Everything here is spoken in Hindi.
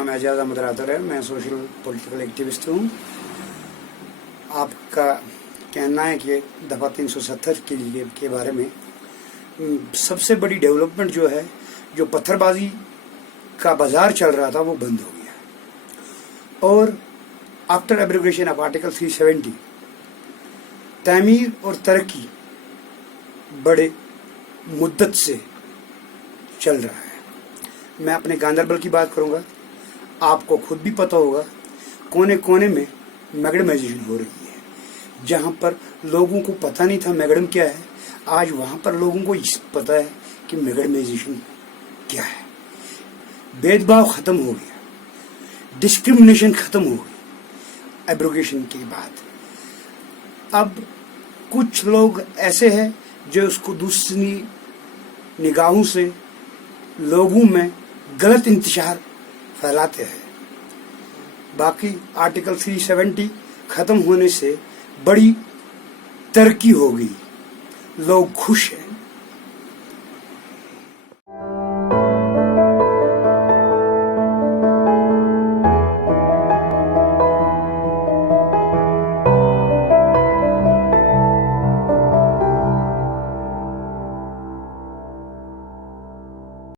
नाम एजाज अहमद रातर है। मैं सोशल पॉलिटिकल एक्टिविस्ट हूँ। आपका कहना है कि दफ़ा 370 के बारे में सबसे बड़ी डेवलपमेंट जो है, जो पत्थरबाजी का बाजार चल रहा था वो बंद हो गया। और आफ्टर एब्रोगेशन ऑफ आर्टिकल 370 तामीर और तरक्की बड़े मुद्दत से चल रहा है। मैं अपने गांधरबल की बात करूंगा। आपको खुद भी पता होगा कोने कोने में मैगडमाइजेशन हो रही है। जहां पर लोगों को पता नहीं था मैगडम क्या है, आज वहां पर लोगों को पता है कि मैगडमाइजेशन क्या है। भेदभाव खत्म हो गया, डिस्क्रिमिनेशन खत्म हो गई एब्रोगेशन के बाद। अब कुछ लोग ऐसे हैं जो उसको दूसरी निगाहों से लोगों में गलत इंतशार फैलाते हैं। बाकी आर्टिकल 370 खत्म होने से बड़ी तरक्की हो गई, लोग खुश हैं।